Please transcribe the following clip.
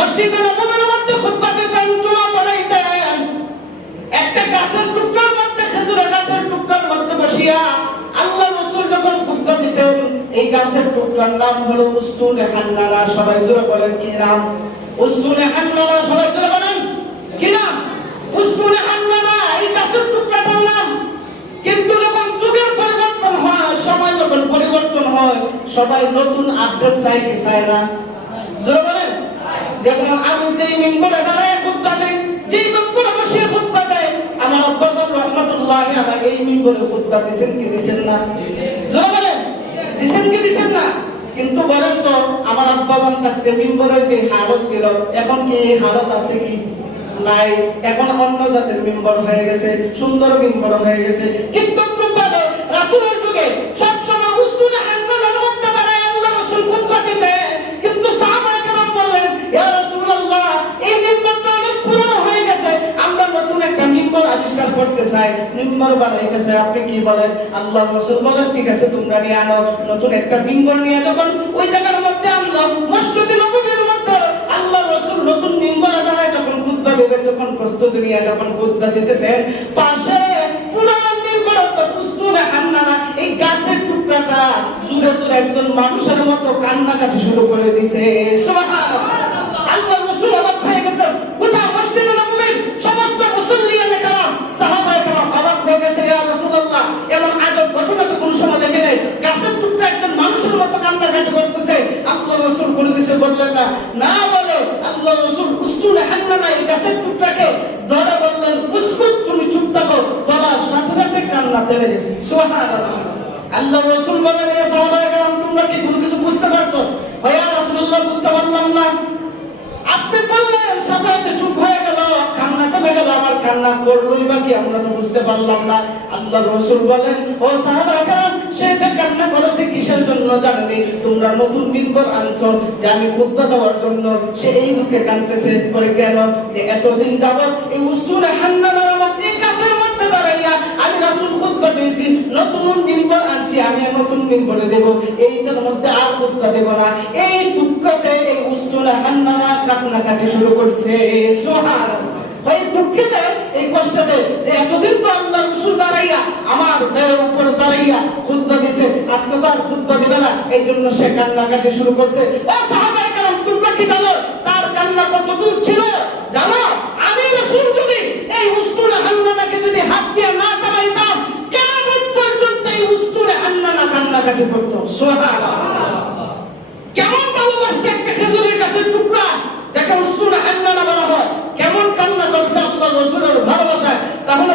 মসজিদে নববীর মধ্যে খুতবা দিতেন, জুমা পড়াইতেন। একটা গাছের টুকরার মধ্যে, খেজুরের গাছের টুকরার মধ্যে বসিয়া আল্লাহ রাসূল যখন খুতবা দিতেন, এই গাছের টুকরার নাম হলো উস্তুনে হান্নানা। সবাই জোরে বলেন কি নাম? উস্তুনে হান্নানা। সবাই জোরে বলেন কি নাম? উস্তুনে হান্নানা এই গাছের টুকরাটার নাম। কিন্তু যখন যুগের পরিবর্তন হয়, সময় যখন পরিবর্তন হয়, সবাই নতুন আপডেট চায় কি চায় না? জোরে বলেন। যেমন আমি যেই মিম্বরে দাঁড়ায় খুতবা দেই, যেই মিম্বরে বসে খুতবা দেই, আমার আব্বা জান রাহমাতুল্লাহি আলাইহি এই মিম্বরে খুতবা দিবেন কি দিবেন না? জোরে বলেন, দিবেন কি দিবেন না? কিন্তু বলেন তো, আমার আব্বা জান থাকতে মিম্বরের যে হালত ছিল, এখন কি এই হালত আছে কি? নাই। এখন অন্য জাতের মিম্বর হয়ে গেছে, সুন্দর মিম্বর হয়ে গেছে। কিন্তু প্রবাদে রাসূলের যুগে সব সময় উস্তুনে হান্নানার মধ্যে দাঁড়ায় আল্লাহ রাসূল খুতবা দিতেন। কিন্তু সাহাবায়ে কেরাম বললেন, ইয়া রাসূলুল্লাহ, এই মিম্বরটা অনেক পুরনো হয়ে গেছে, আমরা নতুন একটা মিম্বর আবিষ্কার করতে চাই, মিম্বর বানাইতে চাই। আপনি কি বলেন? আল্লাহ রাসূল বলেন, ঠিক আছে, তোমরা নিয়ে আনো। নতুন একটা মিম্বর নিয়ে যখন ওই জায়গার মধ্যে আনলো, মসজিদে নববীর মধ্যে আল্লাহ রাসূল নতুন মিম্বরে দাঁড়ায় যখন খুতবা দেবেন, যখন প্রস্তুতি নিয়ে যখন খুতবা দিতেছেন, পাশে পুরান মিম্বরে তো উস্তুনে হান্নানা এই গাছের টুকরাটা জোরে জোরে একজন মানুষের মতো কান্নাকাটি শুরু করে দিয়েছে। সুবহানাল্লাহ। আল্লাহ রাসূল অবাক হয়ে গেছে। গোটা মসজিদে নববীর সমস্ত মুসল্লিয়ানে কেরাম, সাহাবায়ে কেরাম অবাক হয়ে গেছে। ইয়া রাসূলুল্লাহ, এমন আজব ঘটনা তো কোন সময় দেখে নাই। গাছের টুকরা একজন মানুষের মতো কান্নাকাটি করতেছে। আল্লাহ রাসূল কোনো কিছু বললেন না। না বলে আল্লাহ রাসূল উস্তুনে হান্নানা এই গাছের টুকরাকে ধরে বললেন, উসকুত, তুমি চুপ থাকো। বলার সাথে সাথে কান্না থেমে গেছে। সুবহানাল্লাহ। আল্লাহ রাসূল বলেন, এ সাহাবায়ে কেরাম, তোমরা কি কোনো কিছু বুঝতে পারছো? ইয়া রাসূলুল্লাহ, বুঝতে পারলাম না। আপনি বললেন, সাথে সাথে চুপ হয়ে গেল, কান্না থেমে গেল, আমার কান্না করলোই বা কি, আমরা তো বুঝতে পারলাম না। আল্লাহ রাসূল বলেন, ও সাহাবায়ে কেরাম, সে যে কান্না করেছে কিসের জন্য জানেন? তোমরা নতুন মিম্বর আনছো যে আমি খুতবা দেওয়ার জন্য, সে এই দুঃখে কাঁদতেছে। করে কেন? যে এতদিন যাবত এই উস্তুনে হান্নানা নামক এই গাছের মধ্যে দাঁড়াইয়া আমি রাসূল খুতবা দিয়েছি, নতুন মিম্বর আনছি, আমি নতুন মিম্বরে দেব, এইটার মধ্যে আর খুতবা দেব না। এই দুঃখতে এই উস্তুনে হান্নানা কান্নাকাটি শুরু করছে। সুবহানাল্লাহ। এই দুঃখতে, এই কষ্টতে, যে এতদিন তো আল্লাহ রাসূল দাঁড়াইয়া আমার গায়ের উপর দাঁড়াইয়া খুতবা দিয়েছে, আজকে তো আর খুতবা দিবে না, এই জন্য সে কান্নাকাটি শুরু করছে। ও সাহাবায়ে কেরাম, তোমরা কি জানো তার কান্না কত দূর ছিল? জানো? আমি রাসূল যদি এই উস্তুনে হান্নানাকে যদি হাত দিয়ে না থামাইতাম, কিয়ামত পর্যন্ত এই উস্তুনে হান্নানা কান্নাকাটি করত। সুবহানাল্লাহ। কেমন ভালোবাসছে একটা খেজুরের গাছের টুকরা, যাকে উস্তুনে হান্নানা বলা হয়, কেমন কান্না করছে আল্লাহ রাসূলের ভালোবাসায়। তাহলে